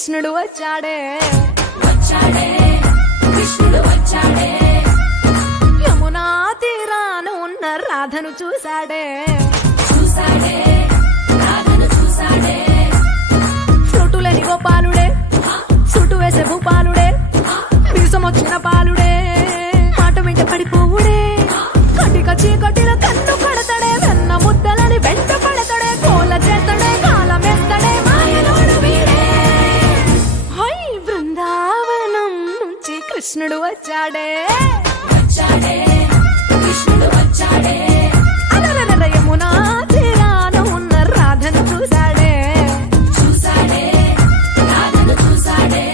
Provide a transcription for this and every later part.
కృష్ణుడు వచ్చాడే కృష్ణుడు వచ్చాడే యమునా తీరాన ఉన్న రాధను చూశాడే రాధను చూశాడే చుట్టులేని గోపాలుడే చుట్టు వేసే భూపాలుడే వీసమొచ్చిన పాలుడే మాట వెంట పడిపోవుడే కటిక చీకటిలో కన్ను కడతాడే వెన్న ముద్దలని వెంట పడతాడే కోల చేస్తాడే కాలమేస్తాడే మాయలోడు వీడే హై బృందావనం నుంచి కృష్ణుడు వచ్చాడే కృష్ణుడు వచ్చాడే అలరల యమునా తీరాన ఉన్న రాధను చూశాడే రాధను చూశాడే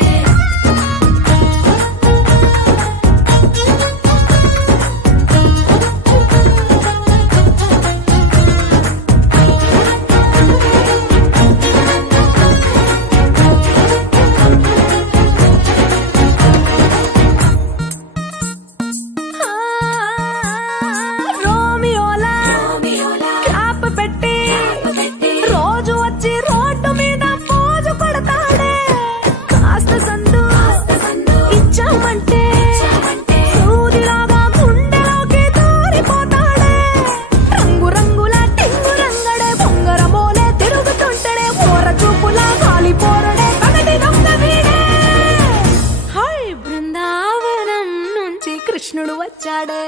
రోమియోలా క్యాప్ పెట్టి రోజు వచ్చి రోడ్డు మీద పోజు కొడతాడే కాస్త సందు ఇచ్చామంటే సూదిలాగా గుండెలోకి దూరిపోతాడే రంగు రంగుల టింగు రంగడే బొంగరమోలే తిరుగుతుంటాడే పోర చూపులా కాలిపోరడే పగటి దొంగ వీడే హై బృందావనం నుంచి కృష్ణుడు వచ్చాడే